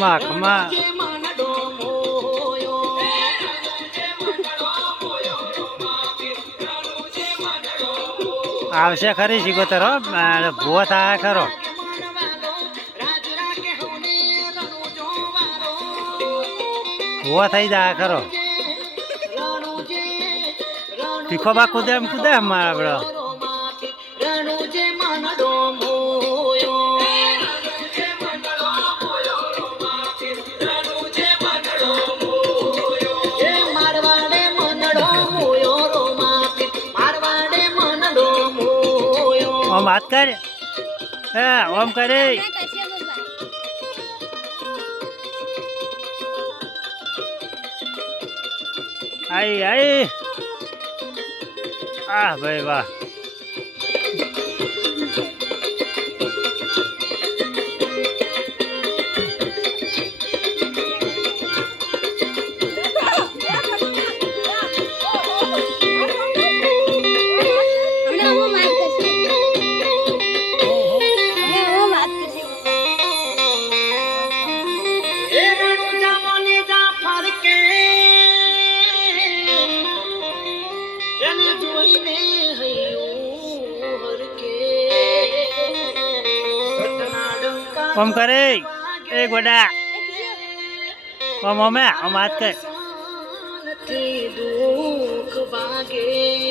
ખમા ખમા આવશે ખરી શીખોતર હો ભૂવો થાય ખરો ભૂવો થઈ જાય ખરો તીખો બા કુદે એમ કુદે મારા ઓમ હાથ કર હે ઓમ કરે આઈ આઈ આ ભાઈ વાહ ઓમ કરે એ ગોડા ઓમ ઓમે ઓમ હાથ કર દુઃખ ભાગે